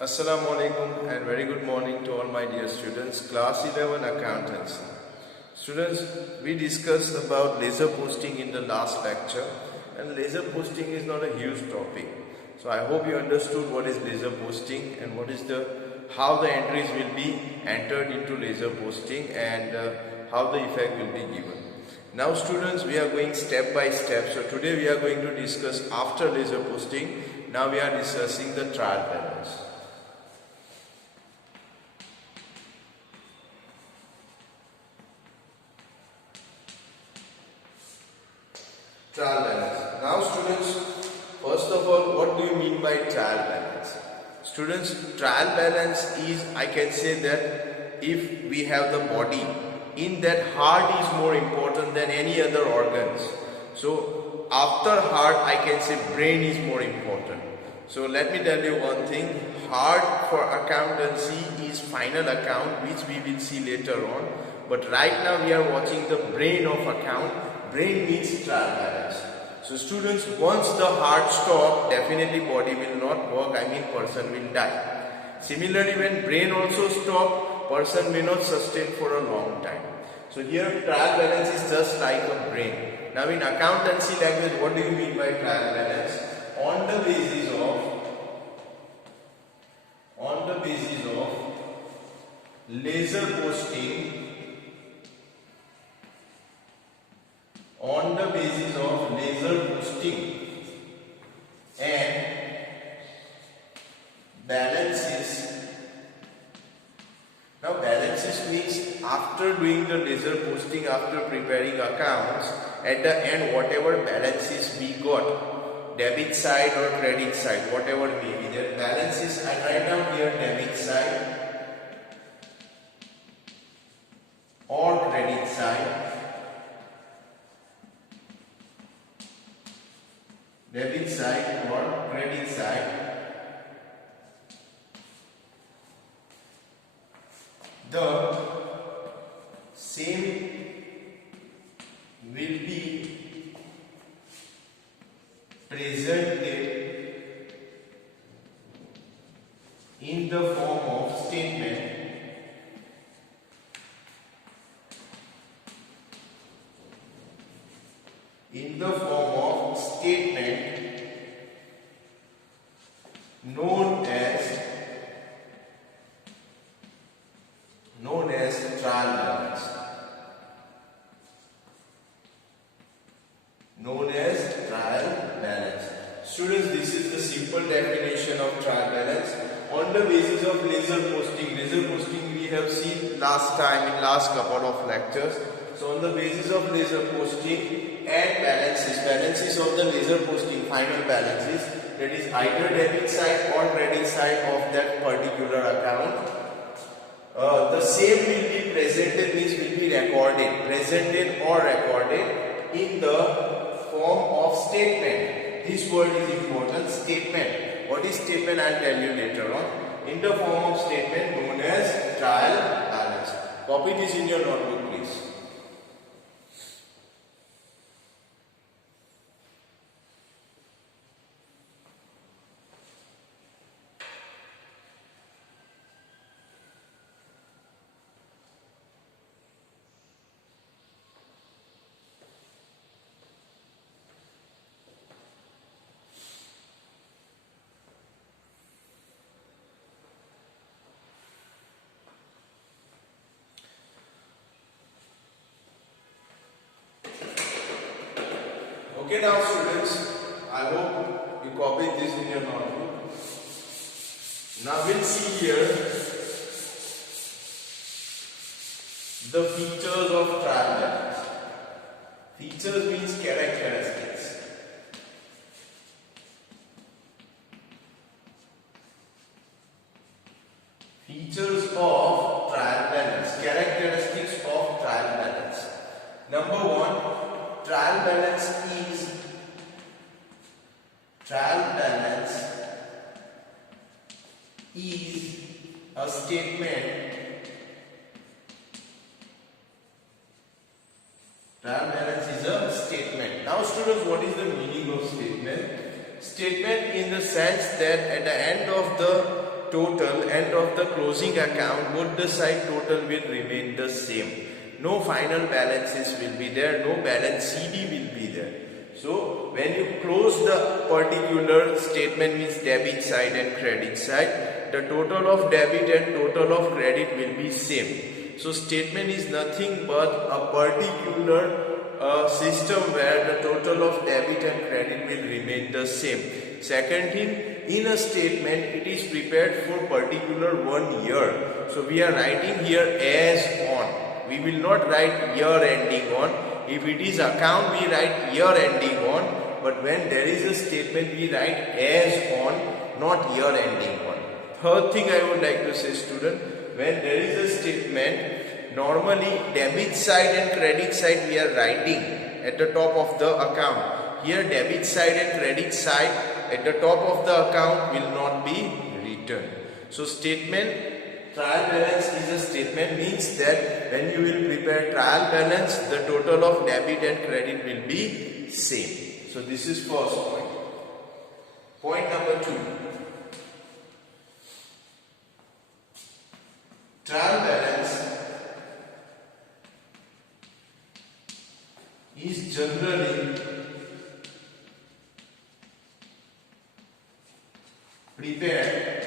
Assalamu alaikum and very good morning to all my dear students. Class 11 Accountancy. Students, we discussed about laser posting in the last lecture, and laser posting is not a huge topic. So I hope you understood what is laser posting and how the entries will be entered into laser posting and how the effect will be given. Now students, we are going step by step. So today we are going to discuss after laser posting. Now we are discussing the trial balance. Trial balance. Now students, first of all, what do you mean by trial balance? Students, trial balance is, I can say that if we have the body, in that heart is more important than any other organs. So after heart, I can say brain is more important. So let me tell you one thing, heart for accountancy is final account, which we will see later on. But right now we are watching the brain of account. Brain needs trial balance. So students, once the heart stops, definitely body will not work, person will die. Similarly, when brain also stops, person may not sustain for a long time. So here trial balance is just like a brain. Now in accountancy language, what do you mean by trial balance? On the basis of laser posting, and balances. Now balances means after doing the laser posting, after preparing accounts, at the end whatever balances we got, debit side or credit side, whatever may be there, balances, I write down here debit side or credit side. Debit side or credit side, the same will be presented in the form of statement. Known as trial balance. Known as trial balance. Students, this is the simple definition of trial balance. On the basis of laser posting we have seen last time in last couple of lectures. So on the basis of laser posting and balances of the laser posting, final balances, that is either debit side or credit side of that particular account, the same will be presented, means will be presented or recorded in the form of statement. This word is important, statement. What is statement? I will tell you later on. In the form of statement known as trial balance. Copy this in your notebook, please. Okay, now students, I hope you copied this in your notebook. Now we'll see here the features of trial balance. Features means characteristics. Features of trial balance, characteristics of trial balance. Number one, trial balance is a statement. Trial balance is a statement. Now students, what is the meaning of statement? Statement in the sense that at the end of the total, end of the closing account, both the side total will remain the same. No final balances will be there, no balance CD will be there. So when you close the particular statement, means debit side and credit side, the total of debit and total of credit will be same. So statement is nothing but a particular system where the total of debit and credit will remain the same. Second thing, in a statement it is prepared for particular 1 year. So we are writing here as on. We will not write year ending on. If it is account, we write year ending on. But when there is a statement, we write as on, not year ending on. Third thing I would like to say, student, when there is a statement, normally debit side and credit side we are writing at the top of the account. Here debit side and credit side at the top of the account will not be written. So statement trial balance is a statement, means that when you will prepare trial balance, the total of debit and credit will be same. So this is first point. Point number 2. Trial balance is generally prepared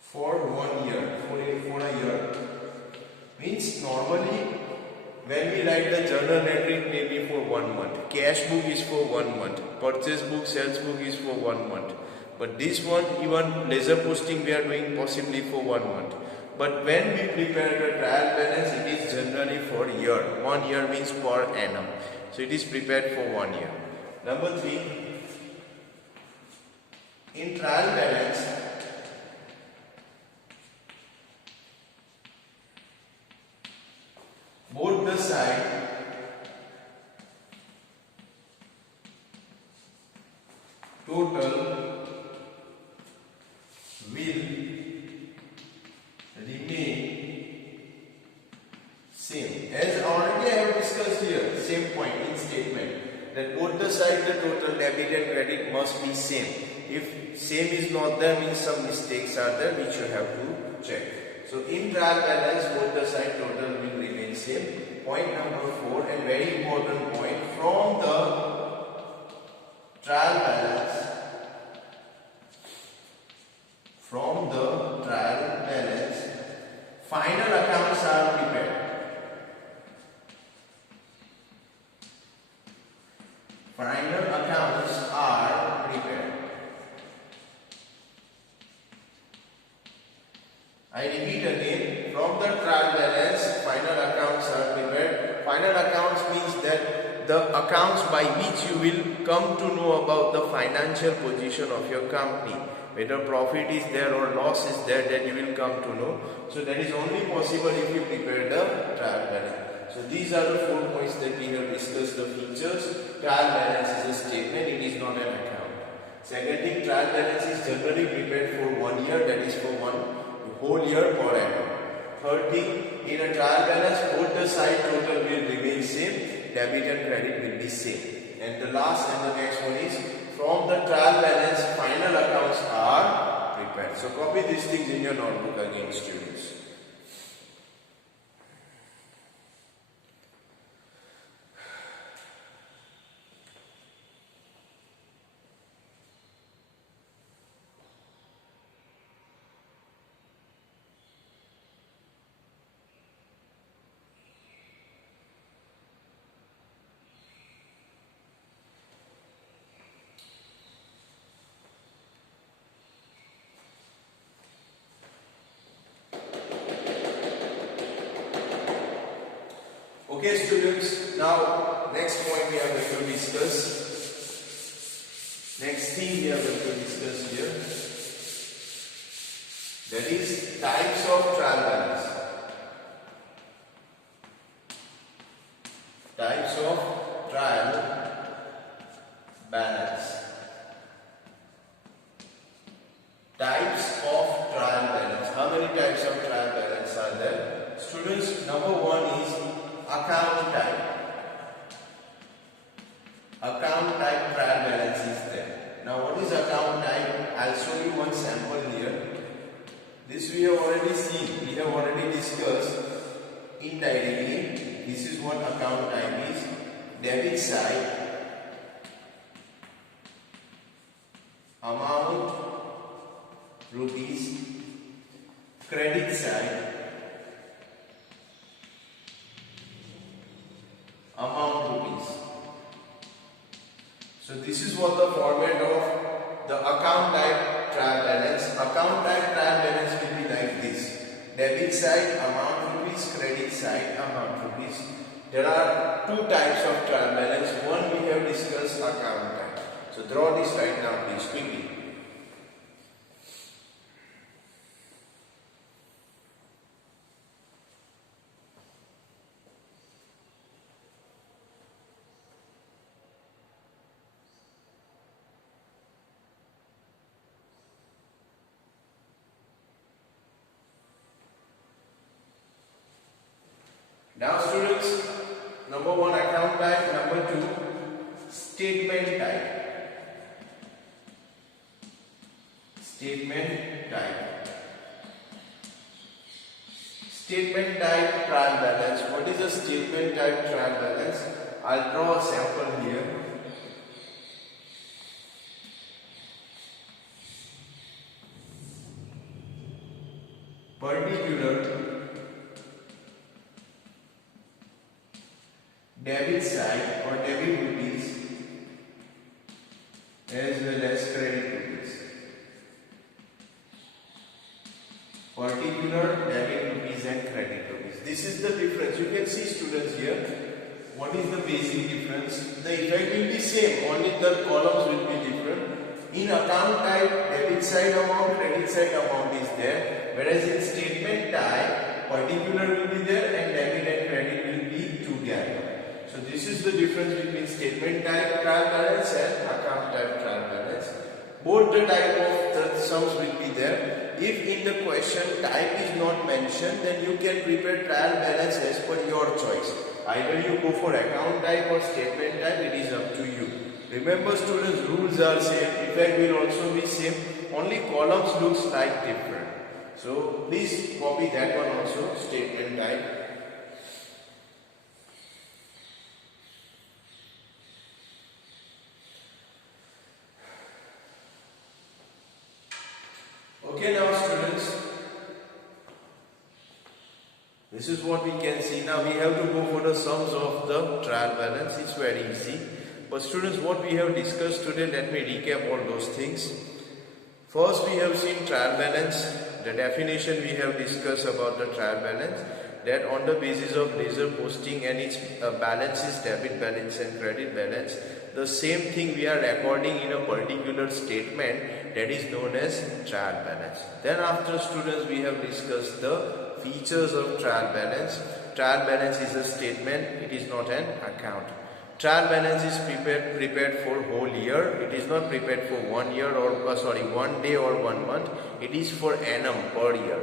for 1 year, for a year. Means normally when we write the journal entry, it may be for 1 month. Cash book is for 1 month. Purchase book, sales book is for 1 month. But this one, even laser posting we are doing possibly for 1 month. But when we prepare the trial balance, it is generally for year. 1 year means per annum. So it is prepared for 1 year. Number 3, in trial balance, both the side total will remain same. As already I have discussed here, same point in statement, that both the side the total debit and credit must be same. If same is not there, means some mistakes are there which you have to check. So in trial balance, both the side total will remain same. Point number 4, and very important point, from the trial balance, final accounts are prepared. Final accounts are prepared. I repeat again, from the trial balance, final accounts are prepared. Final accounts means that the accounts by which you will come to know about the financial position of your company. Whether profit is there or loss is there, that you will come to know. So that is only possible if you prepare the trial balance. So these are the 4 points that we have discussed, the features. Trial balance is a statement, it is not an account. Second thing, trial balance is generally prepared for 1 year, that is for one whole year per annum. Third thing, in a trial balance, both the side total will remain same, debit and credit will be same. And the last and the next one is, from the trial balance, final accounts are prepared. So copy these things in your notebook again, students. Okay students, now next point we are going to discuss. Next thing we are going to discuss here, that is types of trial balance. Types of trial balance. Types of trial balance. How many types of trial balance are there? Students, number 1 is account type. Account type trial indirectly, this is what account type is. Debit side, amount rupees. Credit side, amount rupees. So this is what the format of the account type trial balance. Account type trial balance will be like this. Debit side, amount rupees. Credit side, amount rupees. There are two types of trial balance. One we have discussed, account type. So draw this right now please quickly. Now students, number one account type, number two statement type. Statement type. Statement type trial balance. What is a statement type trial balance? I'll draw a sample here. Particular debit side or debit rupees as well as credit rupees. Particular debit rupees and credit rupees. This is the difference. You can see students here. What is the basic difference? The effect will be same, only the columns will be different. In account type, debit side amount, credit side amount is there. Whereas in statement type, particular will be there and debit and credit will be together. So this is the difference between statement type trial balance and account type trial balance. Both the type of the sums will be there. If in the question type is not mentioned, then you can prepare trial balance as per your choice. Either you go for account type or statement type, it is up to you. Remember students, rules are same, effect will also be same, only columns looks like different. So please copy that one also, statement type. Okay, now students, this is what we can see. Now we have to go for the sums of the trial balance. It's very easy. But students, what we have discussed today, let me recap all those things. First, we have seen trial balance. The definition we have discussed about the trial balance, that on the basis of ledger posting and its balances, debit balance and credit balance, the same thing we are recording in a particular statement, that is known as trial balance. Then after students, we have discussed the features of trial balance. Trial balance is a statement, it is not an account. Trial balance is prepared for whole year. It is not prepared for 1 year or 1 day or 1 month. It is for annum, per year.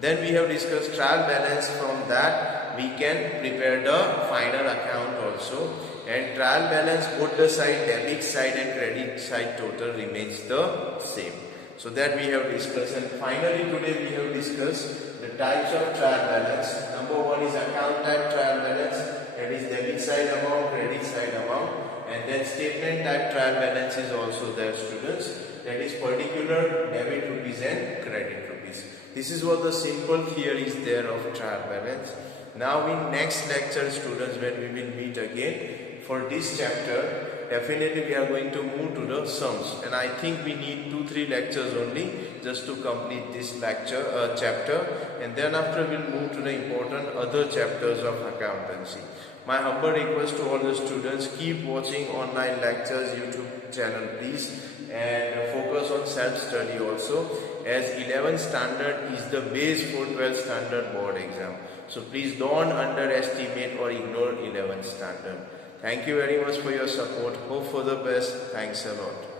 Then we have discussed trial balance. From that we can prepare the final account also. And trial balance, both the side, debit side and credit side total remains the same. So that we have discussed. And finally today we have discussed the types of trial balance. Number one is account type trial balance, that is debit side amount, credit side amount. And then statement type trial balance is also there students, that is particular debit rupees and credit rupees. This is what the simple theory is there of trial balance. Now in next lecture students, when we will meet again for this chapter, definitely we are going to move to the sums, and I think we need 2-3 lectures only just to complete this chapter, and then after we'll move to the important other chapters of accountancy. My humble request to all the students, keep watching online lectures YouTube channel please, and focus on self-study also, as 11th standard is the base for 12th standard board exam. So please don't underestimate or ignore 11th standard. Thank you very much for your support. Hope for the best. Thanks a lot.